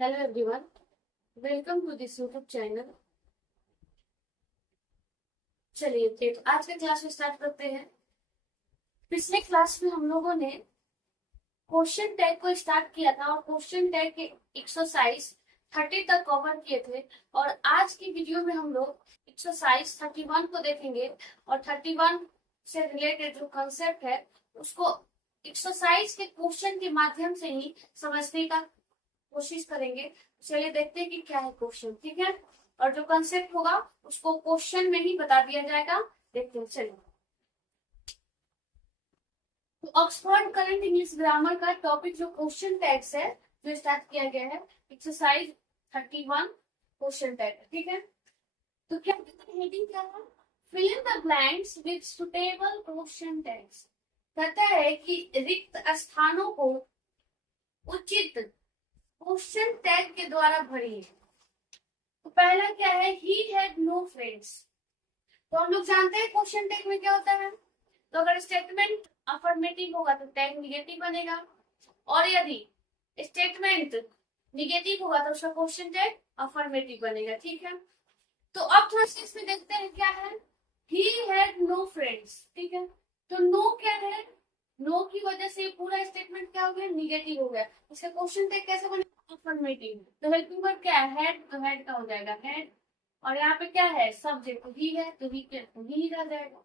Hello everyone, welcome to this YouTube channel. चलिए फिर आज का क्लास स्टार्ट करते हैं। पिछले क्लास में हम लोगों ने क्वेश्चन टैग को स्टार्ट किया था और क्वेश्चन टैग के एक्सरसाइज 30 तक कवर किए थे। और आज की वीडियो में हम लोग एक्सरसाइज 31 को देखेंगे और 31 से रिलेटेड जो कंसेप्ट है उसको एक्सरसाइज के क्वेश्चन के माध्यम से ही समझने का कोशिश करेंगे। चलिए देखते हैं कि क्या है क्वेश्चन, ठीक है। और जो कंसेप्ट होगा उसको क्वेश्चन में ही बता दिया जाएगा। देखते हैं, चलिए। तो ऑक्सफोर्ड करंट इंग्लिश ग्रामर का टॉपिक जो क्वेश्चन टैग्स है जो स्टार्ट किया गया है एक्सरसाइज 31 क्वेश्चन टैग, ठीक है। तो क्या हेडिंग क्या है? Fill in the blanks with suitable question tags. कहता है कि रिक्त स्थानों को उचित क्वेश्चन टैग के द्वारा भरिए। तो पहला क्या है? He had no friends. तो हम लोग जानते हैं क्वेश्चन टैग में क्या होता है। तो अगर स्टेटमेंट अफर्मेटिव होगा तो टैग निगेटिव बनेगा, और यदि स्टेटमेंट निगेटिव होगा तो उसका क्वेश्चन टैग अफर्मेटिव बनेगा, ठीक है। तो अब थोड़ा सा इसमें देखते हैं क्या है। ही हैड नो फ्रेंड्स, ठीक है। तो नो क्या है? नो की वजह से पूरा स्टेटमेंट क्या हो गया? निगेटिव हो गया। इसका क्वेश्चन टैग कैसे बनेगा? अफर्मेटिव। तो हेल्पिंग वर्ब क्या है? हैड, तो हैड का हो जाएगा हैड। और यहाँ पे क्या है? सब्जेक्ट ही है, तो ही के ही रह जाएगा।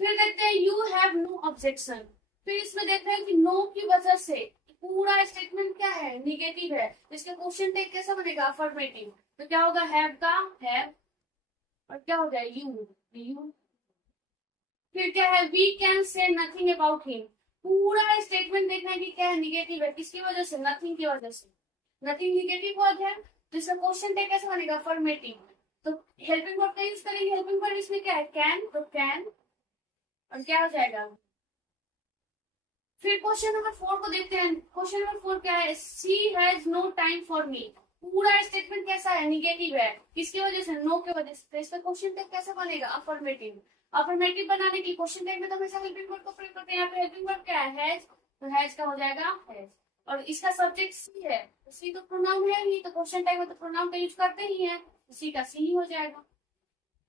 फिर देखते हैं यू हैव नो ऑब्जेक्शन। फिर इसमें देखते हैं कि नो की वजह से पूरा स्टेटमेंट क्या है? निगेटिव है। तो इसका क्वेश्चन टैग कैसा बनेगा? अफर्मेटिव। तो क्या होगा? हैव का हैव, और क्या हो जाए? यू। फिर क्या है? We can say nothing about him. पूरा स्टेटमेंट देखना है कि क्या है? निगेटिव है। किसकी वजह से? नथिंग की वजह से। नथिंग निगेटिव वर्ड है, तो इसका क्वेश्चन टैग कैसे बनेगा? अफर्मेटिव। तो हेल्पिंग वर्ड का यूज करेंगे। हेल्पिंग वर्ड इसमें क्या है? कैन, तो कैन, और क्या हो जाएगा? फिर क्वेश्चन नंबर 4 को देखते हैं। क्वेश्चन नंबर 4 क्या है? She has no time for me. पूरा स्टेटमेंट कैसा है? निगेटिव है। किसकी वजह से? नो की वजह से। तो इसका क्वेश्चन टैग कैसा बनेगा? अफर्मेटिव। अफर्मेटिव बनाने के लिए क्वेश्चन टैग में तो हमेशा हेल्पिंग वर्ड को प्रयोग करते हैं। यहाँ पे हेल्पिंग वर्ड क्या है? हैज, तो हैज का हो जाएगा हैज। और इसका सब्जेक्ट सी है, तो सी तो प्रोनाउन है ही, तो क्वेश्चन टैग में तो प्रोनाउन का यूज करते ही है, तो सी का सी ही हो जाएगा।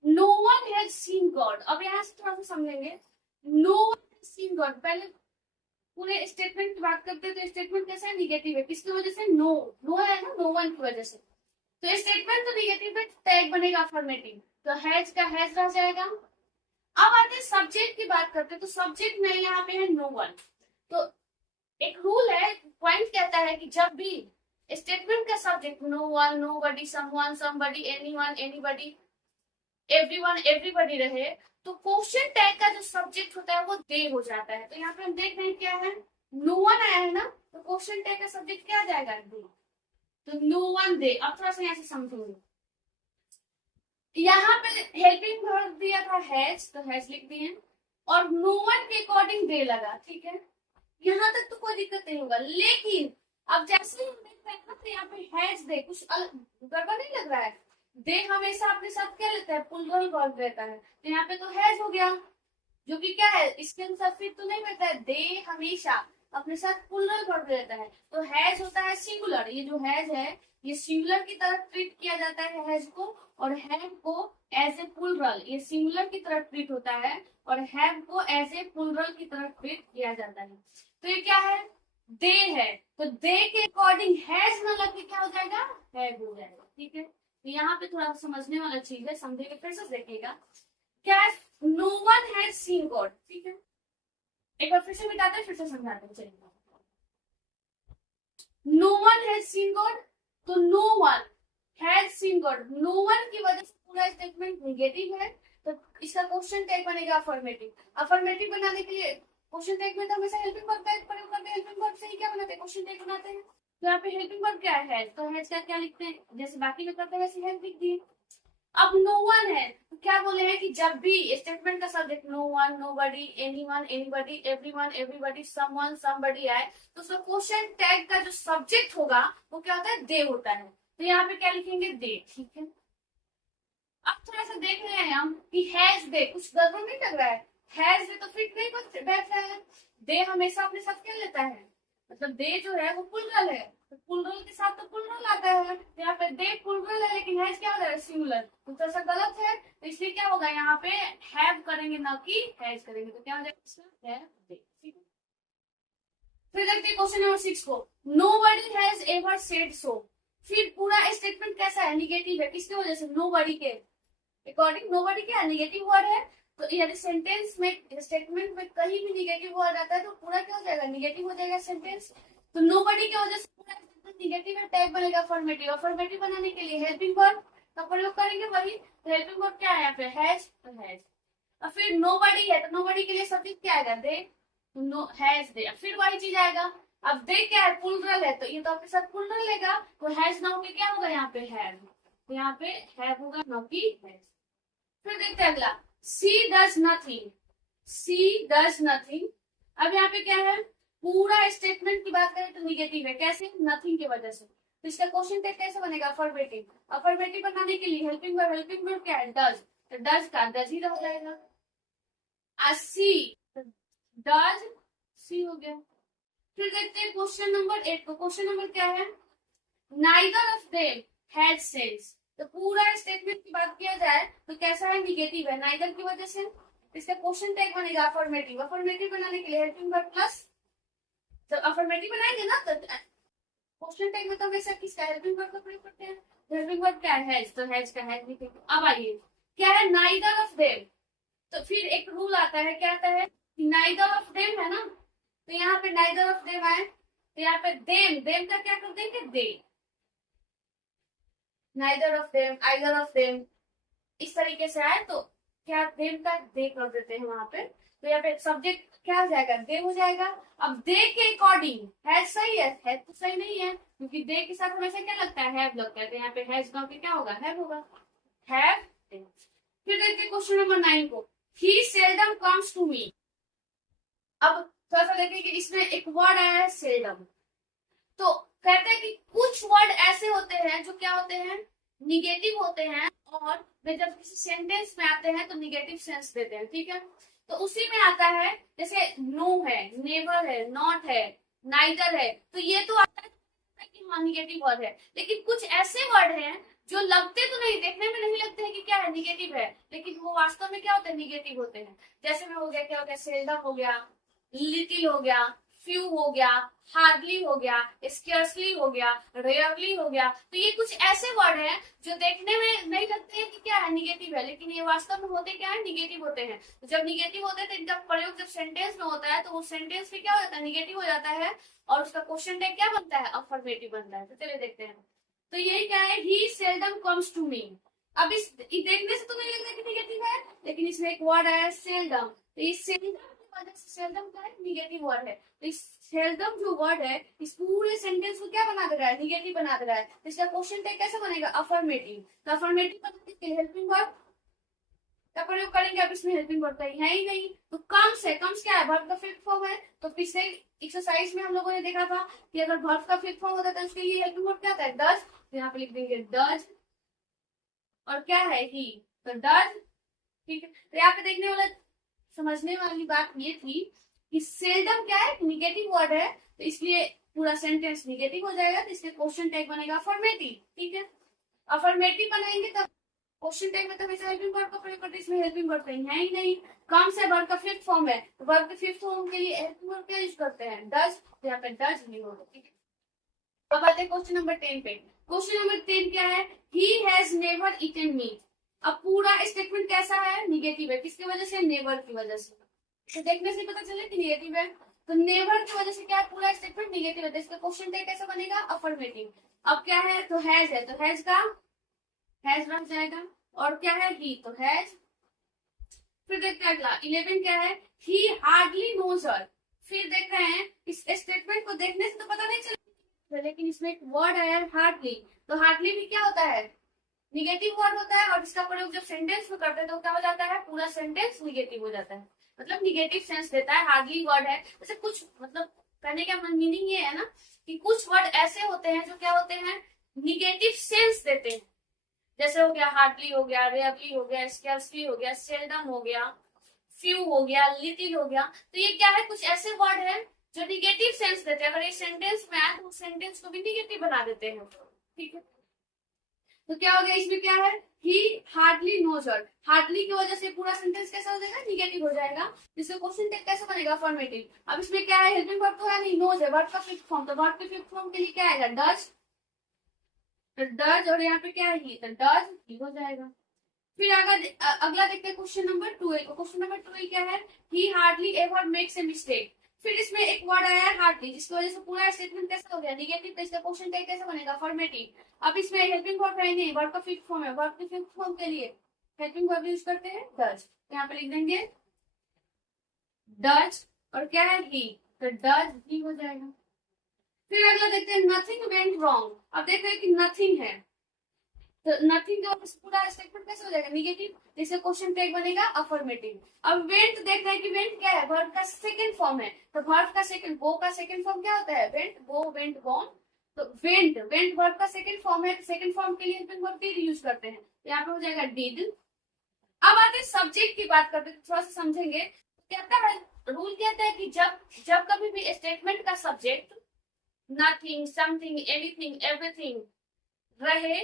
No one has seen God. अब यहाँ से थोड़ा सा समझेंगे। No one has seen God, पहले पूरे स्टेटमेंट की बात करते हैं तो स्टेटमेंट कैसा है? निगेटिव है। किसकी वजह से? नो, नो है ना, नो वन की वजह से। तो स्टेटमेंट तो निगेटिव है, टैग बनेगा अफर्मेटिव, तो हैज का हैज रह जाएगा। अब आते हैं सब्जेक्ट की बात करते हैं। तो सब्जेक्ट में यहाँ पे है नो वन। तो एक रूल है, पॉइंट कहता है कि जब भी स्टेटमेंट का subject no one, nobody, someone, somebody, anyone, anybody, everyone, everybody रहे, तो क्वेश्चन टैग का जो सब्जेक्ट होता है वो दे हो जाता है। तो यहाँ पे हम देख रहे हैं क्या है? नो वन आया है ना, तो क्वेश्चन टैग का सब्जेक्ट क्या आ जाएगा? दे। तो नो वन दे। अब थोड़ा सा यहाँ से समझेंगे। यहाँ पे हेल्पिंग वर्ब दिया था हैज, तो हैज लिख दिए, और नो वन के अकॉर्डिंग दे लगा, ठीक है। यहाँ तक तो कोई दिक्कत नहीं होगा, लेकिन अब जैसे ही हम देख रहे हैं ना, तो यहाँ पे हैज दे कुछ गड़बड़ नहीं लग रहा है? दे हमेशा अपने साथ क्या लेता है? प्लूरल वर्ब रहता है, तो यहाँ पे तो हैज हो गया, जो कि क्या है? इसके अनुसार फिर तो नहीं रहता है। दे हमेशा अपने साथ प्लूरल वर्ब रहता है, तो हैज होता है सिंगुलर। ये जो हैज है ये सिंगुलर की तरह ट्रीट किया जाता है हैज को, और हैव को एज ए प्लूरल, ये सिंगुलर की तरह ट्रीट होता है, और हैव को एज ए प्लूरल की तरह ट्रीट किया जाता है। तो ये क्या है? दे है, तो दे के अकॉर्डिंग हैज न लग के क्या हो जाएगा? हैव हो जाएगा, ठीक है। तो यहाँ पे थोड़ा समझने वाला चीज है, समझेगा फिर से देखिएगा। क्या? No one has seen God, ठीक है। एक बार फिर से मिटाते हैं, फिर से समझाते हैं, चलिए। No one has seen God, तो no one has seen God, no one की वजह से पूरा स्टेटमेंट निगेटिव है, तो इसका क्वेश्चन टैग बनेगा अफर्मेटिव। अफर्मेटिव बनाने के लिए क्वेश्चन टैग में तो हमेशा हेल्पिंग वर्ब का प्रयोग करते हैं। हेल्पिंग वर्ब से ही क्या बनाते हैं? क्वेश्चन टैग बनाते हैं। तो यहाँ पे हेल्पिंग वर्ब क्या है? तो हैज का क्या लिखते हैं? जैसे बाकी में करते हैं वैसे हैज लिख दिए। अब नो वन है, तो क्या बोले हैं कि जब भी स्टेटमेंट का subject no one, nobody, anyone, anybody, everyone, everybody, someone, somebody आए, तो उसका क्वेश्चन टैग का जो सब्जेक्ट होगा वो क्या होता है? दे होता है। तो यहाँ पे क्या लिखेंगे? दे, ठीक है। अब थोड़ा सा देख रहे हैं हम कि हैज दे कुछ गड़बड़ नहीं लग रहा है? हैज दे तो फिट नहीं बैठ रहा है। दे हमेशा अपने साथ क्या लेता है? मतलब दे जो है वो प्लुरल है, तो प्लुरल के साथ तो प्लुरल थोड़ा सा गलत है, तो इसलिए क्या होगा यहाँ पे हैव करेंगे ना कि हैज करेंगे, तो क्या हो जाएगा इसका हैव दे। ठीक है, फिर देखते हैं क्वेश्चन नंबर 6 को। Nobody has ever said so. फिर पूरा स्टेटमेंट कैसा है, निगेटिव है, किसकी वजह से, नोबडी के अकॉर्डिंग। नोबडी क्या है, निगेटिव वर्ड है, तो यदि सेंटेंस में स्टेटमेंट में कहीं भी निगेटिव वर्ड आता है तो पूरा क्या हो जाएगा, निगेटिव हो जाएगा सेंटेंस। तो नोबडी की वजह से पूरा स्टेटमेंट निगेटिव है, टैग बनेगा अफर्मेटिव। अफर्मेटिव बनाने के लिए हेल्पिंग वर्ब का प्रयोग करेंगे, वही हेल्पिंग वर्ब क्या है यहाँ पे, हैज, तो हैज। और फिर नोबडी है, तो नोबडी के लिए सब्जेक्ट क्या आएगा, दे, नो हैज दे। फिर वही चीज आएगा, अब दे क्या है, प्लूरल है, तो ये तो आपके साथ प्लूरल लेगा, तो हैज ना होके क्या होगा यहाँ पे हैव, तो यहाँ पे हैव होगा ना कि हैज। फिर देखते हैं अगला, she does nothing. She does nothing, अब यहाँ पे क्या है, पूरा स्टेटमेंट की बात करें तो निगेटिव है, कैसे, नथिंग की वजह से। तो इसका क्वेश्चन टैग कैसे बनेगा, अफर्मेटिव। अफर्मेटिव बनाने के लिए हेल्पिंग वर्ब क्या है, डज, तो डज का डज ही रह जाएगा। सी डज सी हो गया। फिर देखते हैं क्वेश्चन नंबर 8 को। क्वेश्चन नंबर क्या है, neither of them had sense. तो पूरा स्टेटमेंट की बात किया जाए तो कैसा है, निगेटिव है, नाइदर की वजह से। इसका क्वेश्चन टैग बनेगा अफर्मेटिव। अफर्मेटिव बनाने के लिए हेल्पिंग वर्ब प्लस, जब अफर्मेटिव बनाएंगे ना तो क्वेश्चन टैग में तो हमेशा किसका, हेल्पिंग वर्ब का प्रयोग करते हैं। हेल्पिंग वर्ब क्या है, तो हैज का हैज लिखेंगे। अब आइए क्या है, नाइदर ऑफ देम, तो फिर एक रूल आता है, क्या आता है, नाइदर ऑफ देम है ना, तो यहाँ पे नाइदर ऑफ देम आए, तो यहाँ पे देम, देम का क्या कर देंगे, दे, neither of them, either of them, इस तरीके से आए तो क्या देम का दे कर देते हैं वहां पे, तो यहाँ पे सब्जेक्ट क्या हो जाएगा, दे हो जाएगा। अब दे के अकॉर्डिंग हैज सही है तो सही नहीं है, क्योंकि दे के साथ हमेशा क्या लगता है, हैव लगता है, तो यहाँ पे हैज ना के क्या होगा, हैव होगा, हैव। फिर देखते हैं क्वेश्चन नंबर 9 को। ही सेल्डम कम्स टू मी। अब थोड़ा सा देखिए कि इसमें एक वर्ड आया है सेल्डम, तो कहते हैं कि कुछ वर्ड ऐसे होते हैं जो क्या होते हैं, निगेटिव होते हैं, और वे जब किसी सेंटेंस में आते हैं तो निगेटिव सेंस देते हैं। ठीक है, तो उसी में आता है, जैसे नो है, नेवर है, नॉट है, नाइदर है, तो ये तो आता है कि हाँ निगेटिव वर्ड है। लेकिन कुछ ऐसे वर्ड हैं जो लगते तो नहीं, देखने में नहीं लगते हैं कि क्या है, निगेटिव है, लेकिन वो वास्तव में क्या होते हैं, निगेटिव होते हैं। जैसे में हो गया, क्या हो गया, सेल्डम हो गया, लिटिल हो गया, फ्यू हो गया, हार्डली हो गया, स्केर्सली हो गया, रेयरली हो गया। तो ये कुछ ऐसे वर्ड हैं जो देखने में नहीं लगते हैं कि क्या है, निगेटिव है, लेकिन ये वास्तव में होते क्या है, निगेटिव होते हैं। तो जब निगेटिव होते हैं तो इनका प्रयोग जब सेंटेंस में होता है तो वो सेंटेंस भी क्या हो जाता है, निगेटिव हो जाता है, और उसका क्वेश्चन टैग क्या बनता है, अफर्मेटिव बनता है। तो चलिए देखते हैं, तो यही क्या है, ही सेल्डम कम्स टू मी। अब इस देखने से तो नहीं लगता कि निगेटिव है, लेकिन इसमें एक वर्ड आया सेल्डम, तो इस सेल्डम सेल्डम का निगेटिव वर्ड है, तो इस सेल्डम जो वर्ड है इस पूरे सेंटेंस को क्या बना दे रहा है, निगेटिव बना दे रहा है। तो इसका क्वेश्चन टैग कैसे बनेगा, अफर्मेटिव। तो अफर्मेटिव बनाने के लिए हेल्पिंग वर्ब का प्रयोग करेंगे। अब इसमें हेल्पिंग वर्ब है ही नहीं, तो कम्स है, कम्स क्या है, वर्ब का फिफ्थ फॉर्म है। तो पिछले एक्सरसाइज में हम लोगों ने देखा था कि अगर वर्ब का फिफ्थ फॉर्म होता है तो उसके लिए हेल्पिंग वर्ब क्या था, डज, तो यहाँ पे लिख देंगे डज, और क्या है ही, तो डज। ठीक है, तो यहाँ पे देखने वाला समझने वाली बात ये थी कि सेल्डम क्या है, निगेटिव वर्ड है, तो इसलिए पूरा सेंटेंस निगेटिव हो जाएगा, तो इसलिए क्वेश्चन टैग बनेगा अफर्मेटिव। ठीक है, अफर्मेटिव बनाएंगे तब क्वेश्चन टैग में तो हमेशा हेल्पिंग वर्ब का प्रयोग करते हैं, इसमें हेल्पिंग वर्ब कहीं है ही नहीं। कम से वर्ब का फिफ्थ फॉर्म है, तो वर्ब के फिफ्थ फॉर्म के लिए हेल्पिंग वर्ब क्या यूज करते हैं, डज, तो यहाँ पे डज नहीं होगा। ठीक है, अब आते हैं क्वेश्चन नंबर 10 पे। क्वेश्चन नंबर 10 क्या है, he has never eaten meat. अब पूरा स्टेटमेंट कैसा है, निगेटिव है, किसकी वजह से, नेवर की वजह से। तो देखने से पता चले कि निगेटिव है, तो नेवर की वजह से क्या है, पूरा स्टेटमेंट निगेटिव है, तो इसका क्वेश्चन टैग कैसे बनेगा, अफर्मेटिव। अब क्या है, तो हैज है, तो हैज का हैज रख जाएगा, और क्या है, ही, तो हैज। फिर देखते हैं अगला 11 क्या है, ही हार्डली नोज हर। फिर देख रहे हैं इस स्टेटमेंट को देखने से तो पता नहीं चला, लेकिन इसमें एक वर्ड आया है हार्डली, तो हार्डली भी क्या होता है, निगेटिव वर्ड होता है, और इसका प्रयोग जब सेंटेंस में करते हैं तो क्या हो जाता है, पूरा सेंटेंस निगेटिव हो जाता है, मतलब निगेटिव सेंस देता है। हार्डली वर्ड है, जैसे कुछ, मतलब कहने का मीनिंग ये है ना कि कुछ वर्ड ऐसे होते हैं जो क्या होते हैं, निगेटिव सेंस देते हैं। जैसे हो गया हार्डली हो गया, रेयरली हो गया, स्कैर्सली हो गया, सेल्डम हो गया, फ्यू हो गया, लिटिल हो गया। तो ये क्या है, कुछ ऐसे वर्ड है जो निगेटिव सेंस देते हैं, अगर ये सेंटेंस में आए तो सेंटेंस को भी निगेटिव बना देते हैं। ठीक है, तो क्या हो गया इसमें, क्या है, he hardly knows her. Hardly की वजह से पूरा सेंटेंस कैसा हो जाएगा, निगेटिव हो जाएगा, जिससे क्वेश्चन टैग कैसे बनेगा, अफर्मेटिव। अब इसमें क्या है, हेल्पिंग वर्ब तो है नहीं, नोज है, वर्ब का फिफ्थ फॉर्म, तो वर्ब के फिफ्थ फॉर्म के लिए क्या आएगा, डज। तो डज, और यहाँ पे क्या है, ही, तो डज ही हो जाएगा। फिर अगला देखते हैं क्वेश्चन नंबर 12 को। क्वेश्चन नंबर 12 क्या है, he hardly ever makes a mistake. फिर इसमें एक वर्ड आया है हार्डली, जिसकी वजह से पूरा स्टेटमेंट कैसा हो गया, निगेटिव, तो इसका क्वेश्चन टैग कैसे बनेगा, अफर्मेटिव। अब इसमें हेल्पिंग वर्ब है नहीं, वर्ब का फिफ्थ फॉर्म है, वर्ब के फिफ्थ फॉर्म के लिए हेल्पिंग वर्ब यूज करते हैं डज, यहाँ पे लिख देंगे डज, और क्या है, ही, तो डज ही हो जाएगा। फिर अगला देखते हैं, नथिंग वेंट रॉन्ग। अब देख रहे हैं कि नथिंग है, तो नथिंग के वजह से पूरा स्टेटमेंट कैसे हो जाएगा, निगेटिव, जैसे क्वेश्चन टैग बनेगा अफर्मेटिव। अब वेंट देख रहे हैं कि वेंट क्या है, वर्ब का सेकंड फॉर्म है, तो वर्ब का सेकंड, गो का सेकंड फॉर्म क्या होता है, वेंट, गो, वेंट, गॉन। तो वेंट, वेंट वर्ब का सेकंड फॉर्म है, सेकंड फॉर्म के लिए हेल्पिंग वर्ब डिड यूज करते हैं, तो यहाँ पे हो जाएगा डिड। अब आते हैं सब्जेक्ट की बात करते हैं, थोड़ा सा समझेंगे। कहता है, रूल कहता है कि जब जब कभी भी स्टेटमेंट का subject nothing, something, anything, everything रहे,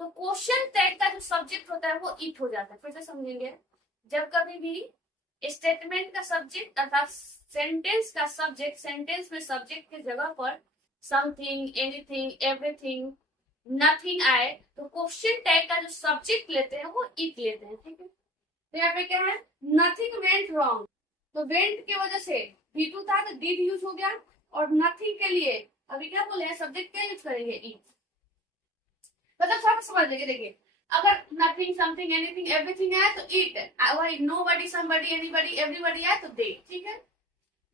तो क्वेश्चन टैग का जो सब्जेक्ट होता है वो इट हो जाता है। फिर से समझेंगे, जब कभी भी स्टेटमेंट का सब्जेक्ट अर्थात सेंटेंस का सब्जेक्ट, सेंटेंस में सब्जेक्ट की जगह पर समथिंग, एनीथिंग, एवरीथिंग, नथिंग आए, तो क्वेश्चन टैग का जो सब्जेक्ट लेते हैं वो इट लेते हैं, ठीक है। तो यहाँ पे क्या है, नथिंग वेंट रॉन्ग, तो वेंट की वजह से V2 था तो डिड यूज हो गया, और नथिंग के लिए अभी क्या बोले हैं, सब्जेक्ट क्या यूज करेंगे, इट। मतलब सब समझ लीजिए, देखिए, अगर नथिंग, समथिंग, एनीथिंग, एवरीथिंग है तो इट, वही नोबडी, समबडी, एनीबडी, एवरीबडी है तो दे, ठीक है।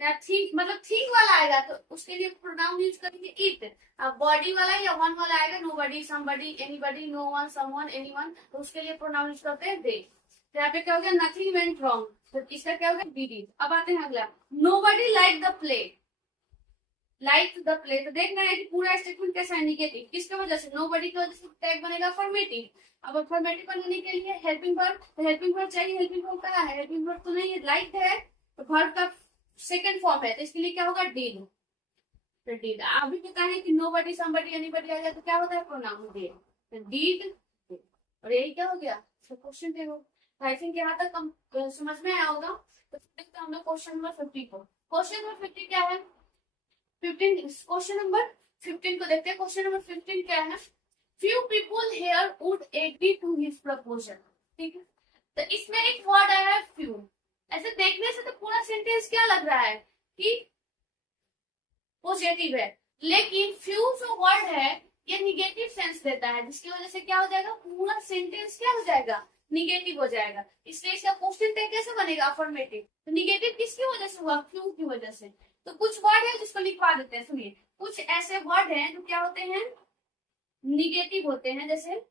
थिंक मतलब थिंक वाला आएगा तो उसके लिए प्रोनाउन यूज करेंगे इट। अब बॉडी वाला या वन वाला आएगा, nobody, somebody, anybody, no one, someone, anyone, तो उसके लिए प्रोनाउन यूज करते हैं दे। तो यहाँ पे क्या हो गया, नथिंग वेंट रॉन्ग, तो इसका क्या हो गया, डिड इट। अब आते हैं अगला, nobody like the play. Like the play, तो देखना है कि पूरा स्टेटमेंट कैसा है, निगेटिव, किसकी वजह से, नोबडी की वजह से टैग बनेगा अफर्मेटिव। अब अफर्मेटिव बनाने के लिए हेल्पिंग वर्ब, तो हेल्पिंग वर्ब चाहिए, हेल्पिंग वर्ब कहाँ है, हेल्पिंग वर्ब तो नहीं है, लाइक है, तो वर्ब का सेकंड फॉर्म है, तो इसके लिए क्या होगा, डिड। तो डिड, अभी पता है कि नोबडी, समबडी, एनीबडी आ जाए तो क्या होता है, प्रोनाउन डिड, तो डिड, और यही क्या हो गया, तो क्वेश्चन थे वो। आई थिंक यहाँ तक हम समझ में आया होगा। तो देखते हैं हम लोग क्वेश्चन नंबर 50 को। क्वेश्चन नंबर 50 क्या है, 15, क्वेश्चन नंबर 15 को देखते हैं। क्वेश्चन नंबर 15 क्या है, few people here would agree to his proposal, ठीक है। तो इसमें एक वर्ड आया है फ्यू, ऐसे देखने से तो पूरा सेंटेंस क्या लग रहा है कि पॉजिटिव है, लेकिन फ्यू जो वर्ड है ये निगेटिव सेंस देता है, जिसकी वजह से क्या हो जाएगा, पूरा सेंटेंस क्या हो जाएगा, निगेटिव हो जाएगा। इसलिए इसका क्वेश्चन टैग कैसे बनेगा, अफर्मेटिव। तो निगेटिव किसकी वजह से हुआ, फ्यू की वजह से। तो कुछ वर्ड है जिसको लिखवा देते हैं, सुनिए, कुछ ऐसे वर्ड हैं जो क्या होते हैं, निगेटिव होते हैं, जैसे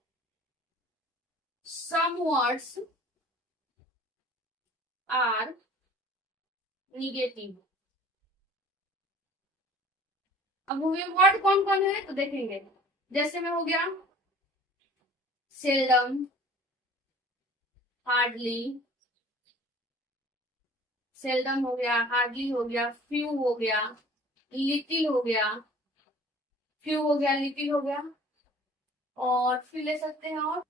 सम वर्ड्स आर निगेटिव। अब वो वर्ड कौन कौन है तो देखेंगे, जैसे में हो गया सेल्डम, हार्डली, सेल्डम हो गया, हार्डली हो गया, फ्यू हो गया, लिटिल हो गया, फ्यू हो गया, लिटिल हो गया, और फिर ले सकते हैं, और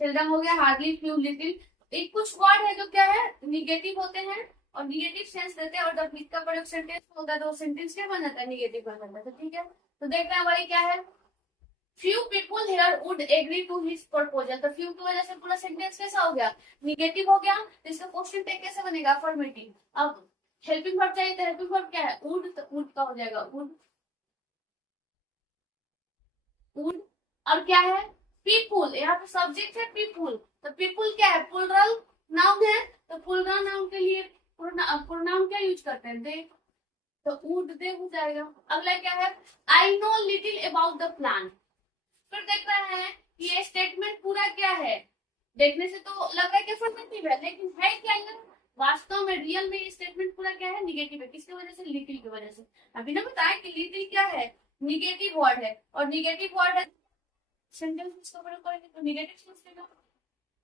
सेल्डम हो गया, हार्डली, फ्यू, लिटिल। एक कुछ वर्ड है जो क्या है, निगेटिव होते हैं और निगेटिव सेंस देते हैं, और जब इसका प्रयोग सेंटेंस में होता है तो सेंटेंस क्या बन जाता है, निगेटिव बन जाता है। तो ठीक है, तो देखना है हमारी क्या है, few people here would agree to his proposal. तो फ्यू की वजह से पूरा सेंटेंस कैसा हो गया, निगेटिव हो गया, तो इसका क्वेश्चन टैग कैसे बनेगा, अफर्मेटिव। अब हेल्पिंग वर्ब चाहिए, तो हेल्पिंग वर्ब क्या है, वुड, तो वुड का हो जाएगा वुड, वुड। और क्या है, पीपुल, यहाँ पे सब्जेक्ट है पीपुल, तो पीपुल क्या है, प्लूरल नाउन है, तो प्लूरल नाउन के लिए प्रोनाउन क्या यूज करते हैं, दे, तो वुड दे हो जाएगा। अगला क्या है, I know little about the plan. फिर देख रहे हैं कि ये स्टेटमेंट पूरा क्या है, देखने से तो लग रहा है कि अफर्मेटिव है, लेकिन है क्या ये, वास्तव में रियल में ये स्टेटमेंट पूरा क्या है, निगेटिव है। किसकी वजह से, लिटिल की वजह से। अभी ना बताया कि लिटिल क्या है, निगेटिव वर्ड है, और निगेटिव वर्ड है सेंटेंस इसका प्रयोग करेंगे तो निगेटिव सेंस देगा।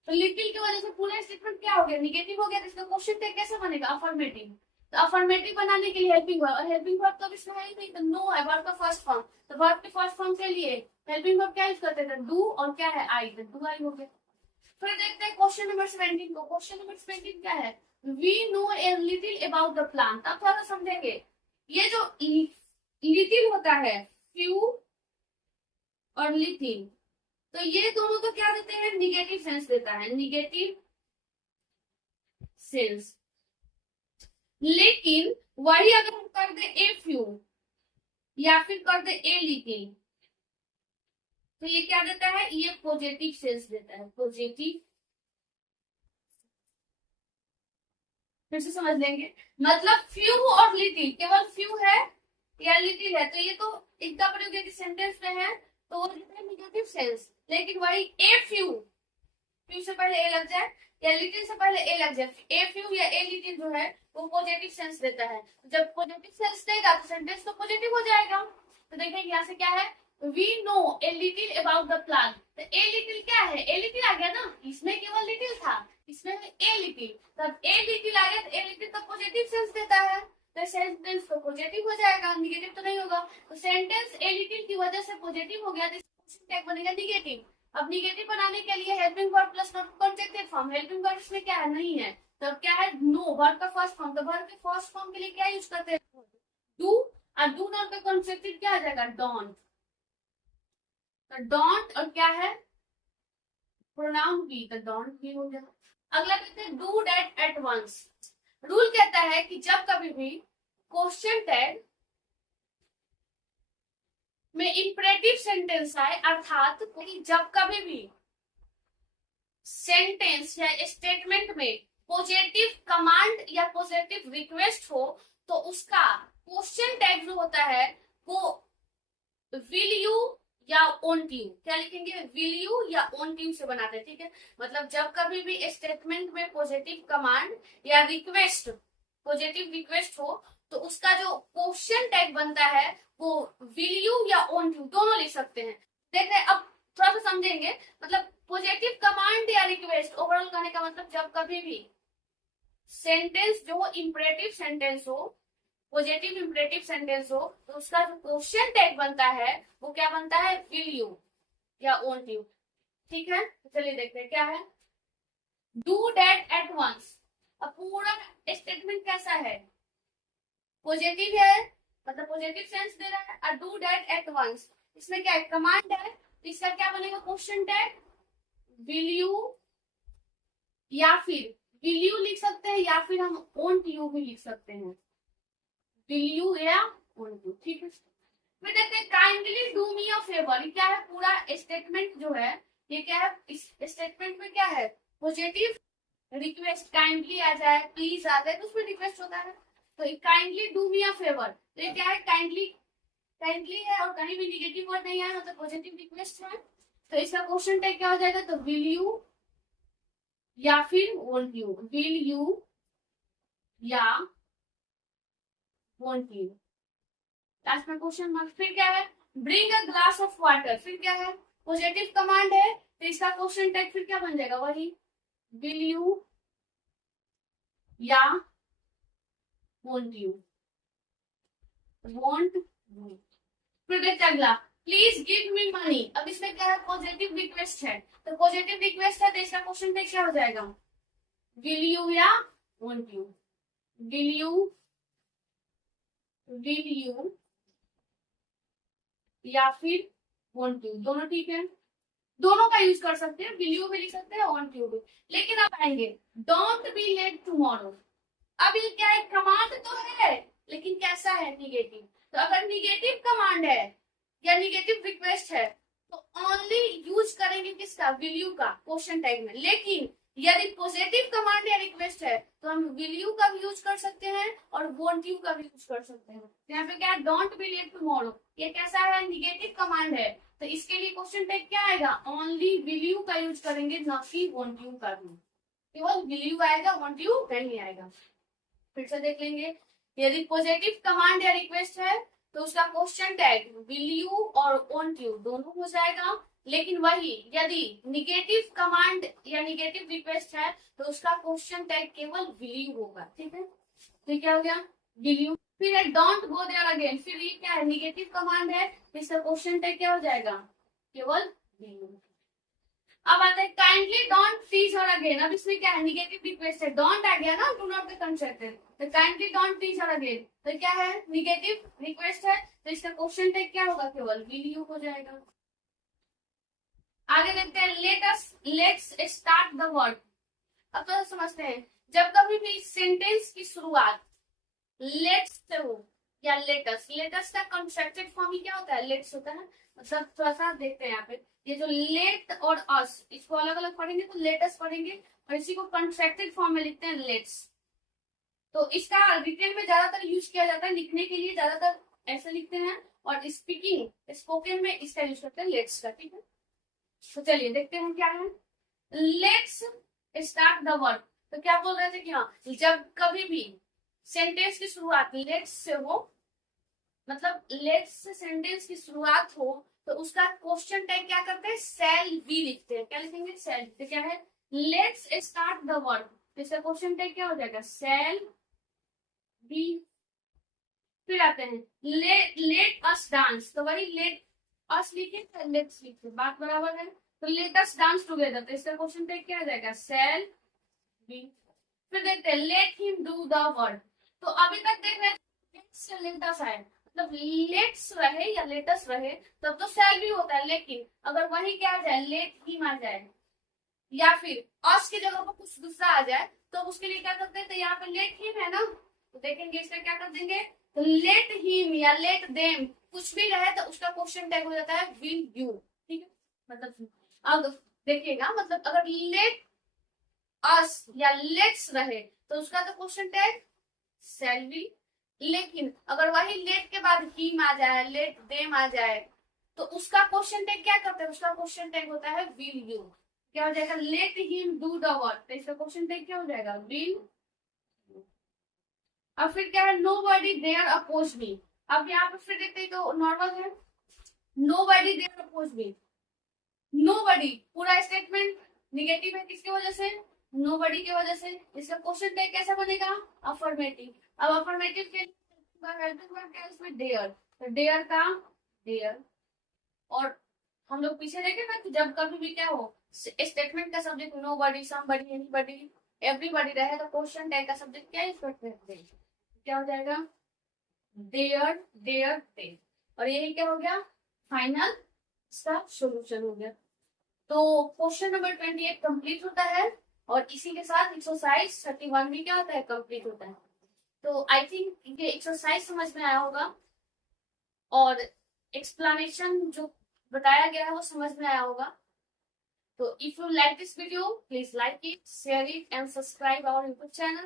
तो लिटिल की वजह से पूरा स्टेटमेंट क्या हो गया, निगेटिव हो गया, तो इसका क्वेश्चन टैग कैसे बनेगा, अफर्मेटिव। तो अफर्मेटिव बनाने के लिए हेल्पिंग वर्ब, और हेल्पिंग वर्ब तो इसमें है ही नहीं, तो नो है वर्ब का फर्स्ट फॉर्म, तो वर्ब के फर्स्ट फॉर्म के लिए हेल्पिंग वर्ब क्या यूज करते थे, डू और क्या है आई, डू आई हो गया। फिर देखते हैं क्वेश्चन नंबर 17 को। क्वेश्चन नंबर 17 क्या है, we know a little about the plant. अब थोड़ा समझेंगे, ये जो लिटिल होता है, फ्यू और लिटिल, तो ये दोनों तो क्या देते हैं, निगेटिव सेंस देता है, निगेटिव सेंस। लेकिन वही अगर हम कर दे ए फ्यू या फिर कर दे ए लिटिल, तो ये क्या देता है, ये पॉजिटिव सेंस देता है, पॉजिटिव। फिर से समझ लेंगे, मतलब फ्यू और लिटिल, केवल फ्यू है या लिटिल है, तो ये तो इतना प्रयोग है कि सेंटेंस में है, तो वो देता है निगेटिव सेंस। लेकिन वही ए फ्यू, फ्यू से पहले ए लग जाए या लिटिल से पहले ए लग जाए, ए फ्यू या ए लिटिल जो है वो पॉजिटिव सेंस देता है। जब पॉजिटिव सेंस देगा तो सेंटेंस तो पॉजिटिव हो जाएगा। तो देखिए यहाँ से क्या है, we know a little about the plant, तो ए लिटिल क्या है, ए लिटिल आ गया ना, इसमें केवल लिटिल था, इसमें ए लिटिल, तब ए लिटिल आ गया, तो ए लिटिल तो पॉजिटिव सेंस देता है, तो सेंटेंस तो पॉजिटिव हो जाएगा, निगेटिव तो नहीं होगा। तो सेंटेंस ए लिटिल की वजह से पॉजिटिव हो गया, तो क्वेश्चन टैग बनेगा निगेटिव। अब निगेटिव बनाने के लिए helping verb plus not conjunctive form, helping verb इसमें क्या है, नहीं है, तब क्या है, नो वर्ब का फर्स्ट फॉर्म, तो वर्ब के फर्स्ट फॉर्म के लिए क्या यूज करते हैं, डू, और डू नॉट का कॉन्जेक्टिव क्या आ जाएगा, डोंट, तो डोंट और क्या है, प्रोनाउन बी, तो डोंट भी हो गया। अगला कहते हैं do that at once. Rule कहता है कि जब कभी भी क्वेश्चन टैग में इंपरेटिव सेंटेंस आए, अर्थात जब कभी भी सेंटेंस या स्टेटमेंट में पॉजिटिव कमांड या पॉजिटिव रिक्वेस्ट हो, तो उसका क्वेश्चन टैग जो होता है वो विल यू या ओंट यू, क्या लिखेंगे, विल यू या ओंट यू से बनाते हैं, ठीक है। मतलब जब कभी भी स्टेटमेंट में पॉजिटिव कमांड या रिक्वेस्ट, पॉजिटिव रिक्वेस्ट हो, तो उसका जो क्वेश्चन टैग बनता है वो विल यू या ओंट यू दोनों लिख सकते हैं। देख रहे, अब थोड़ा सा समझेंगे, मतलब पॉजिटिव कमांड या रिक्वेस्ट ओवरऑल कहने का मतलब जब कभी भी सेंटेंस जो इंपरेटिव सेंटेंस हो, पॉजिटिव इंपरेटिव सेंटेंस हो, तो उसका जो क्वेश्चन टैग बनता है वो क्या बनता है, विल यू या ओंट यू, ठीक है। चलिए देखते हैं क्या है, डू दैट एट वंस। अब पूरा स्टेटमेंट कैसा है, पॉजिटिव है, मतलब पॉजिटिव सेंस दे रहा है, और डू दैट एट वंस, इसमें क्या है, कमांड है, तो इसका क्या बनेगा, क्वेश्चन टैग विल यू, या फिर विल यू लिख सकते हैं, या फिर हम ओंट यू भी लिख सकते हैं, विल यू या ओंट यू, ठीक है। फिर देखते हैं kindly do me a favour, क्या है, पूरा स्टेटमेंट जो है ये क्या है, इस स्टेटमेंट में क्या है, पॉजिटिव रिक्वेस्ट, काइंडली आ जाए, प्लीज आ जाए, तो उसमें रिक्वेस्ट होता है, तो kindly do me a favour, तो ये क्या है, काइंडली, काइंडली है और कहीं भी निगेटिव वर्ड नहीं है, मतलब पॉजिटिव रिक्वेस्ट है, तो इसका क्वेश्चन टैग क्या हो जाएगा, तो विल यू या फिर वोंट यू, विल यू या वोंट यू, लास्ट में क्वेश्चन मार्क। फिर क्या है, bring a glass of water, फिर क्या है, पॉजिटिव कमांड है, तो इसका क्वेश्चन टैग फिर क्या बन जाएगा, वही विल यू या वोंट यू, वोंट। फिर देखते हैं अगला, प्लीज गिव मी मनी। अब इसमें क्या है, पॉजिटिव रिक्वेस्ट है, तो पॉजिटिव रिक्वेस्ट है, तो इसका क्वेश्चन टैग क्या हो जाएगा, विल यू या won't you, will you, will you या फिर वोंट यू, दोनों ठीक है, दोनों का यूज कर सकते हैं, विल यू भी लिख सकते हैं, वोंट यू भी। लेकिन अब आएंगे डोंट बी लेट टुमारो। अब ये क्या है, कमांड तो है लेकिन कैसा है, निगेटिव, तो अगर निगेटिव कमांड है या निगेटिव रिक्वेस्ट है तो ओनली यूज करेंगे किसका, विल यू का क्वेश्चन टैग में। लेकिन यदि पॉजिटिव कमांड या रिक्वेस्ट है तो हम विल यू का भी यूज कर सकते हैं और वोंट यू का भी यूज कर सकते हैं। यहाँ पे क्या है, डोंट बी लेट टुमारो, ये कैसा है, निगेटिव कमांड है, तो इसके लिए क्वेश्चन टैग क्या आएगा, ओनली विल यू का यूज करेंगे, न कि वोंट यू का भी, केवल विल यू आएगा, वोंट यू नहीं आएगा। फिर से देख लेंगे, यदि पॉजिटिव कमांड या रिक्वेस्ट है तो उसका क्वेश्चन टैग विल यू और वोंट यू दोनों हो जाएगा। लेकिन वही यदि निगेटिव कमांड या निगेटिव रिक्वेस्ट है तो उसका क्वेश्चन टैग केवल विल यू होगा, ठीक है। तो क्या हो गया, विल यू। फिर है डोंट गो देयर अगेन, फिर ये क्या है, निगेटिव कमांड है, इसका क्वेश्चन टैग क्या हो जाएगा, केवल will। अब आता है kindly don't tease her again. अब इसमें क्या है, निगेटिव रिक्वेस्ट है, डोंट आ गया ना, डू नॉट बी कंस्ट्रक्टेड, तो kindly don't tease her again, तो क्या है, निगेटिव रिक्वेस्ट है, तो इसका क्वेश्चन टैग क्या होगा, केवल विल यू हो जाएगा। आगे देखते हैं, लेट्स स्टार्ट द वर्ड। अब तो समझते हैं, जब कभी भी सेंटेंस की शुरुआत लेट्स से हो या लेटस का कंस्ट्रक्टेड फॉर्म ही क्या होता है, लेट्स होता है। मतलब थोड़ा सा देखते हैं यहाँ पे, ये जो लेट और अस, इसको अलग अलग पढ़ेंगे तो लेटस पढ़ेंगे, और इसी को कंस्ट्रक्टेड फॉर्म में लिखते हैं लेट्स। तो इसका रिटन में ज्यादातर यूज किया जाता है, लिखने के लिए ज्यादातर ऐसे लिखते हैं, और स्पोकन में इसका यूज करते हैं लेट्स का। ठीक है, तो चलिए देखते हैं क्या है। लेट्स स्टार्ट द वर्ड, तो क्या बोल रहे थे कि हाँ, जब कभी भी सेंटेंस की शुरुआत लेट्स से हो, मतलब लेट्स से सेंटेंस की शुरुआत हो, तो उसका क्वेश्चन टैग क्या करते हैं, शैल बी लिखते हैं। क्या लिखेंगे, शैल। तो क्या है, लेट्स स्टार्ट द वर्ड, तो इसका क्वेश्चन टैग क्या हो जाएगा, शैल बी। फिर आते हैं लेट अस डांस, तो वही लेट अस लिखे, लेट्स लिखे, बात बराबर है। तो लेट अस डांस टुगेदर, तो इसका क्वेश्चन टैग क्या आ जाएगा, शैल बी। फिर देखते हैं let him do the work, तो अभी तक देख रहे हैं लेटस आए, मतलब लेट्स रहे या लेटस रहे तब तो शैल भी होता है, लेकिन अगर वही क्या आ जाए, लेट हिम आ जाए, या फिर अस की जगह पर कुछ दूसरा आ जाए, तो उसके लिए क्या करते हैं, तो यहाँ पे लेट हिम है ना, तो देखेंगे इसका क्या कर देंगे, तो लेट हिम या लेट देम कुछ भी रहे तो उसका क्वेश्चन टैग हो जाता है विल यू। ठीक है, मतलब अब देखिएगा, मतलब अगर लेट अस या लेट्स रहे तो उसका तो क्वेश्चन टैग शैल बी, लेकिन अगर वही लेट के बाद हिम आ जाए, लेट देम आ जाए, तो उसका क्वेश्चन टैग क्या करते हैं, उसका क्वेश्चन टैग होता है विल यू। क्या हो जाएगा, let him do the work, तो इसका क्वेश्चन टैग क्या हो जाएगा, विल। अब फिर क्या है, nobody dare oppose me. अब यहाँ पे फिर देखते हैं तो नॉर्मल है, nobody dare oppose me, nobody पूरा स्टेटमेंट निगेटिव है, किसकी वजह से, नोबडी की वजह से। इसका क्वेश्चन टैग कैसा बनेगा, अफर्मेटिव। अब अफर्मेटिव के लिए इसमें डेयर, तो डेयर का डेयर, और हम लोग पीछे देखे ना कि जब कभी भी क्या हो, स्टेटमेंट का subject nobody, somebody, anybody, everybody रहे, तो क्वेश्चन टैग का सब्जेक्ट क्या है, क्या हो जाएगा, डेयर, डेयर, दे, और यही क्या हो गया, फाइनल इसका सोल्यूशन हो गया। तो क्वेश्चन नंबर 28 कंप्लीट होता है, और इसी के साथ एक्सरसाइज 31 भी क्या होता है, कंप्लीट होता है। तो आई थिंक ये एक्सरसाइज समझ में आया होगा, और एक्सप्लेनेशन जो बताया गया है वो समझ में आया होगा। तो if you like this video, please like it, share it and subscribe our YouTube channel.